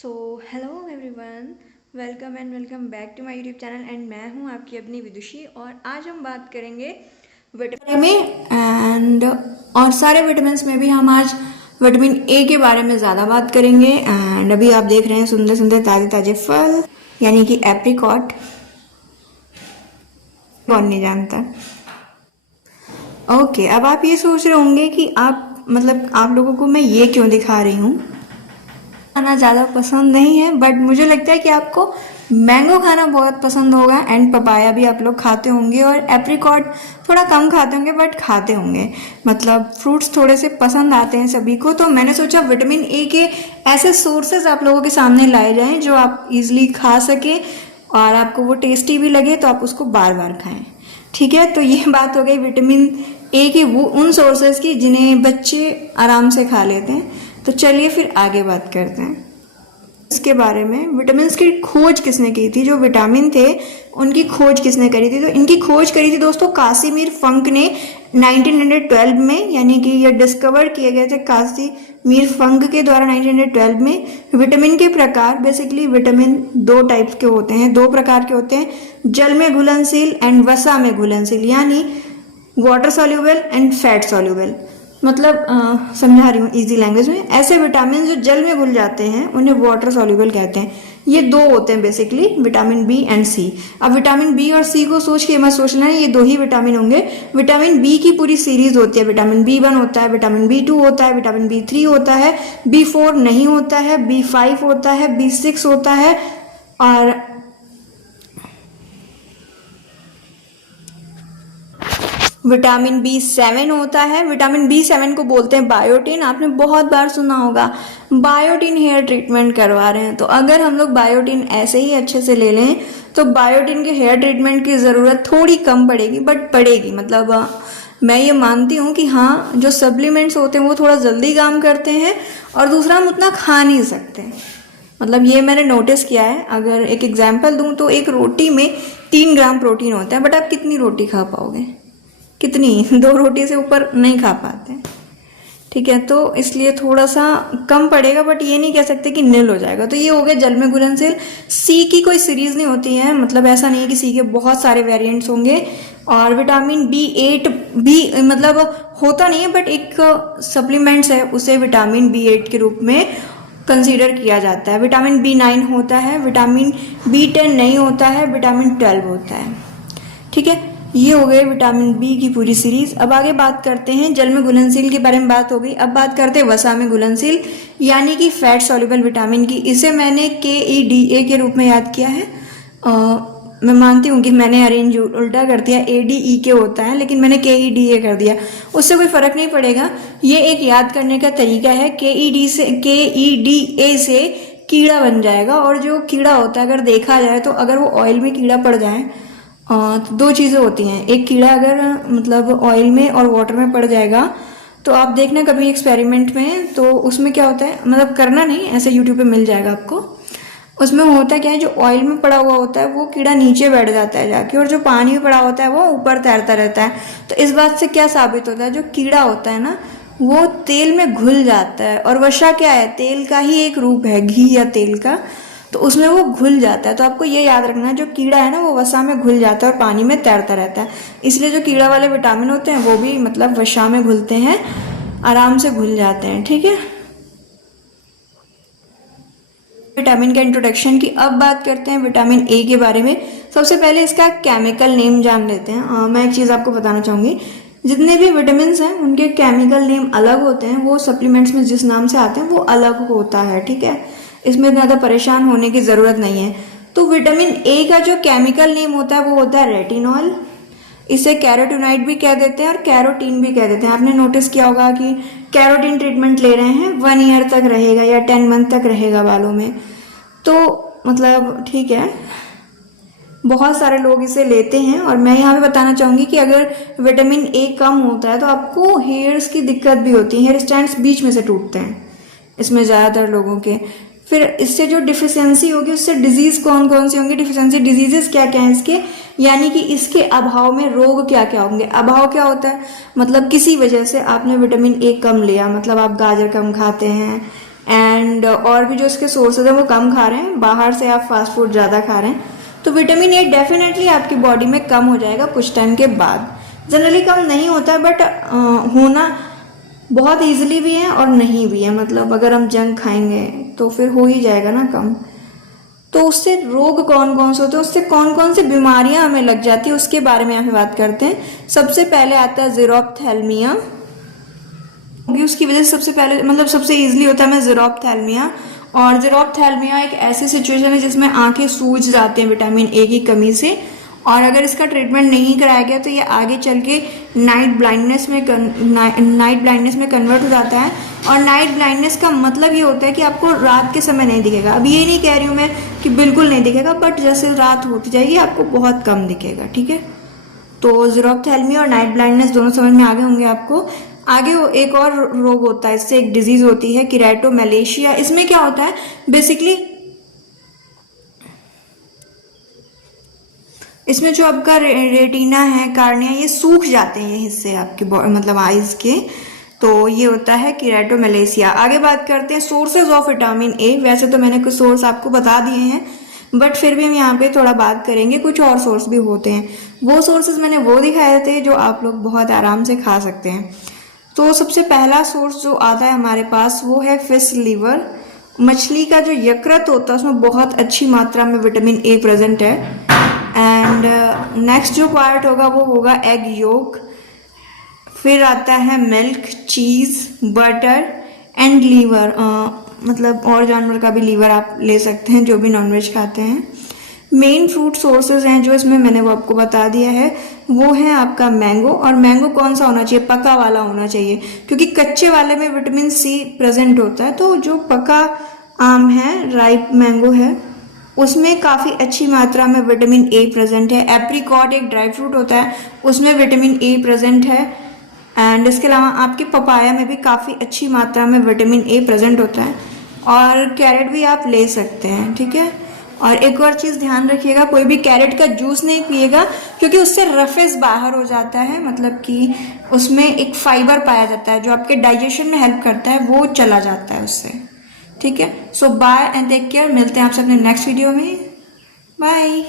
So hello everyone, welcome and welcome back to my YouTube channel and मैं हूं आपकी अपनी विदुषी। और आज हम बात करेंगे विटामिन में एंड और सारे विटामिन में भी हम आज विटामिन ए के बारे में ज़्यादा बात करेंगे। एंड अभी आप देख रहे हैं सुंदर सुंदर ताज़े ताज़े फल यानी कि एप्रिकॉट। कौन नहीं जानता। ओके, अब आप ये सोच रहे होंगे कि आप लोगों को मैं ये क्यों दिखा रही हूँ। खाना ज़्यादा पसंद नहीं है, बट मुझे लगता है कि आपको मैंगो खाना बहुत पसंद होगा एंड पपाया भी आप लोग खाते होंगे और एप्रिकॉट थोड़ा कम खाते होंगे बट खाते होंगे। मतलब फ्रूट्स थोड़े से पसंद आते हैं सभी को। तो मैंने सोचा विटामिन ए के ऐसे सोर्सेज आप लोगों के सामने लाए जाएं जो आप इजीली खा सकें और आपको वो टेस्टी भी लगे तो आप उसको बार बार खाएं। ठीक है, तो ये बात हो गई विटामिन ए के वो उन सोर्सेज की जिन्हें बच्चे आराम से खा लेते हैं। तो चलिए फिर आगे बात करते हैं इसके बारे में। विटामिन की खोज किसने की थी? जो विटामिन थे उनकी खोज किसने करी थी? तो इनकी खोज करी थी दोस्तों कासिमिर फंक ने 1912 में, यानी कि ये डिस्कवर किए गए थे कासिमिर फंक के द्वारा 1912 में। विटामिन के प्रकार, बेसिकली विटामिन दो टाइप के होते हैं, दो प्रकार के होते हैं, जल में घुलनशील एंड वसा में घुलनशील, यानी water soluble and fat soluble. मतलब समझा रही हूँ इजी लैंग्वेज में। ऐसे विटामिन जो जल में घुल जाते हैं उन्हें वाटर सॉल्यूबल कहते हैं। ये दो होते हैं बेसिकली, विटामिन बी एंड सी। अब विटामिन बी और सी को सोच के मत सोचना है ये दो ही विटामिन होंगे। विटामिन बी की पूरी सीरीज होती है। विटामिन बी1 होता है, विटामिन बी2 होता है, विटामिन बी3 होता है, बी4 नहीं होता है, बी5 होता है, बी6 होता है और विटामिन बी7 होता है। विटामिन बी7 को बोलते हैं बायोटिन। आपने बहुत बार सुना होगा बायोटिन हेयर ट्रीटमेंट करवा रहे हैं। तो अगर हम लोग बायोटिन ऐसे ही अच्छे से ले लें तो बायोटिन के हेयर ट्रीटमेंट की ज़रूरत थोड़ी कम पड़ेगी, बट पड़ेगी। मतलब मैं ये मानती हूँ कि हाँ, जो सप्लीमेंट्स होते हैं वो थोड़ा जल्दी काम करते हैं और दूसरा हम उतना खा नहीं सकते। मतलब ये मैंने नोटिस किया है। अगर एक एग्जाम्पल दूँ तो एक रोटी में 3 ग्राम प्रोटीन होता है, बट आप कितनी रोटी खा पाओगे? कितनी? 2 रोटी से ऊपर नहीं खा पाते। ठीक है, तो इसलिए थोड़ा सा कम पड़ेगा, बट ये नहीं कह सकते कि निल हो जाएगा। तो ये हो गया जल में घुलनशील। सी की कोई सीरीज नहीं होती है, मतलब ऐसा नहीं है कि सी के बहुत सारे वेरिएंट्स होंगे। और विटामिन बी8 भी मतलब होता नहीं है, बट एक सप्लीमेंट्स है, उसे विटामिन बी8 के रूप में कंसीडर किया जाता है। विटामिन बी9 होता है, विटामिन बी10 नहीं होता है, विटामिन 12 होता है। ठीक है, ये हो गए विटामिन बी की पूरी सीरीज। अब आगे बात करते हैं जल में घुलनशील के बारे में बात हो गई। अब बात करते हैं वसा में घुलनशील यानी कि फैट सॉल्युबल विटामिन की। इसे मैंने KEDA के रूप में याद किया है। मैं मानती हूँ कि मैंने अरेंज उल्टा कर दिया, ADEK होता है लेकिन मैंने KEDA कर दिया, उससे कोई फर्क नहीं पड़ेगा। ये एक याद करने का तरीका है। KEDA से कीड़ा बन जाएगा, और जो कीड़ा होता है अगर देखा जाए तो अगर वो ऑयल में कीड़ा पड़ जाए तो 2 चीज़ें होती हैं। एक कीड़ा अगर मतलब ऑयल में और वाटर में पड़ जाएगा तो आप देखना कभी एक्सपेरिमेंट में, तो उसमें क्या होता है, मतलब करना नहीं, ऐसे यूट्यूब पे मिल जाएगा आपको। उसमें होता क्या है, जो ऑयल में पड़ा हुआ होता है वो कीड़ा नीचे बैठ जाता है जाके, और जो पानी में पड़ा होता है वो ऊपर तैरता रहता है। तो इस बात से क्या साबित होता है, जो कीड़ा होता है ना वो तेल में घुल जाता है। और वसा क्या है, तेल का ही एक रूप है, घी या तेल का, तो उसमें वो घुल जाता है। तो आपको ये याद रखना है, जो कीड़ा है ना वो वसा में घुल जाता है और पानी में तैरता रहता है। इसलिए जो कीड़ा वाले विटामिन होते हैं वो भी मतलब वसा में घुलते हैं, आराम से घुल जाते हैं। ठीक है, विटामिन का इंट्रोडक्शन की। अब बात करते हैं विटामिन ए के बारे में। सबसे पहले इसका केमिकल नेम जान लेते हैं। मैं एक चीज़ आपको बताना चाहूँगी, जितने भी विटामिन हैं उनके केमिकल नेम अलग होते हैं। वो सप्लीमेंट्स में जिस नाम से आते हैं वो अलग होता है। ठीक है, इसमें ज़्यादा परेशान होने की ज़रूरत नहीं है। तो विटामिन ए का जो केमिकल नेम होता है वो होता है रेटिनॉल। इसे कैरोटीनॉइड भी कह देते हैं और कैरोटीन भी कह देते हैं। आपने नोटिस किया होगा कि कैरोटीन ट्रीटमेंट ले रहे हैं, 1 ईयर तक रहेगा या 10 मंथ तक रहेगा बालों में। तो मतलब ठीक है, बहुत सारे लोग इसे लेते हैं। और मैं यहाँ पे बताना चाहूँगी कि अगर विटामिन ए कम होता है तो आपको हेयर्स की दिक्कत भी होती है, हेयर स्टैंड्स बीच में से टूटते हैं इसमें ज़्यादातर लोगों के। फिर इससे जो डिफिशियंसी होगी उससे डिजीज कौन कौन सी होंगी, डिफिशियंसी डिजीजेस क्या क्या हैं इसके, यानी कि इसके अभाव में रोग क्या क्या होंगे। अभाव क्या होता है, मतलब किसी वजह से आपने विटामिन ए कम लिया, मतलब आप गाजर कम खाते हैं एंड और भी जो इसके सोर्सेज हैं वो कम खा रहे हैं, बाहर से आप फास्ट फूड ज़्यादा खा रहे हैं, तो विटामिन ए डेफिनेटली आपकी बॉडी में कम हो जाएगा कुछ टाइम के बाद। जनरली कम नहीं होता है, बट होना बहुत ईजिली भी है और नहीं भी है। मतलब अगर हम जंक खाएंगे तो फिर हो ही जाएगा ना कम। तो उससे रोग कौन कौन से होते हैं, उससे कौन कौन सी बीमारियां हमें लग जाती है, उसके बारे में यहाँ पे बात करते हैं। सबसे पहले आता है ज़ीरोफ्थैल्मिया, उसकी वजह से सबसे पहले मतलब सबसे इजीली होता है ज़ीरोफ्थैल्मिया। और ज़ीरोफ्थैल्मिया एक ऐसी सिचुएशन है जिसमें आंखें सूज जाती हैं विटामिन ए की कमी से, और अगर इसका ट्रीटमेंट नहीं कराया गया तो ये आगे चल के नाइट ब्लाइंडनेस में कन्वर्ट हो जाता है। और नाइट ब्लाइंडनेस का मतलब ये होता है कि आपको रात के समय नहीं दिखेगा। अब ये नहीं कह रही हूँ मैं कि बिल्कुल नहीं दिखेगा, बट जैसे रात होती जाएगी आपको बहुत कम दिखेगा, ठीक है। तो ज़ीरोफ्थैल्मिया और नाइट ब्लाइंडनेस दोनों समझ में आ गए होंगे आपको। आगे एक और रोग होता है, इससे एक डिजीज होती है कीरेटोमैलेशिया। इसमें क्या होता है बेसिकली, इसमें जो आपका रेटिना है, कार्निया, ये सूख जाते हैं ये हिस्से आपके मतलब आईज के। तो ये होता है कीरेटोमैलेशिया। आगे बात करते हैं सोर्सेज ऑफ विटामिन ए। वैसे तो मैंने कुछ सोर्स आपको बता दिए हैं, बट फिर भी हम यहाँ पे थोड़ा बात करेंगे, कुछ और सोर्स भी होते हैं। वो सोर्सेज मैंने वो दिखाए थे जो आप लोग बहुत आराम से खा सकते हैं। तो सबसे पहला सोर्स जो आता है हमारे पास वो है फिश लीवर। मछली का जो यकृत होता है उसमें बहुत अच्छी मात्रा में विटामिन ए प्रेजेंट है। एंड नेक्स्ट जो पार्ट होगा वो होगा एग योक। फिर आता है milk, cheese, butter and liver. मतलब और जानवर का भी लीवर आप ले सकते हैं जो भी नॉनवेज खाते हैं। मेन फ्रूट सोर्सेज हैं जो इसमें मैंने वो आपको बता दिया है, वो है आपका मैंगो। और मैंगो कौन सा होना चाहिए, पका वाला होना चाहिए, क्योंकि कच्चे वाले में विटामिन सी प्रेजेंट होता है। तो जो पका आम है, राइप मैंगो है, उसमें काफ़ी अच्छी मात्रा में विटामिन ए प्रेजेंट है। एप्रिकॉट एक ड्राई फ्रूट होता है, उसमें विटामिन ए प्रेजेंट है। एंड इसके अलावा आपके पपाया में भी काफ़ी अच्छी मात्रा में विटामिन ए प्रेजेंट होता है। और कैरेट भी आप ले सकते हैं, ठीक है। और एक और चीज़ ध्यान रखिएगा, कोई भी कैरेट का जूस नहीं पिएगा, क्योंकि उससे रफेस बाहर हो जाता है। मतलब कि उसमें एक फाइबर पाया जाता है जो आपके डाइजेशन में हेल्प करता है, वो चला जाता है उससे, ठीक है। सो बाय एंड टेक केयर। मिलते हैं आपसे अपने नेक्स्ट वीडियो में। बाय।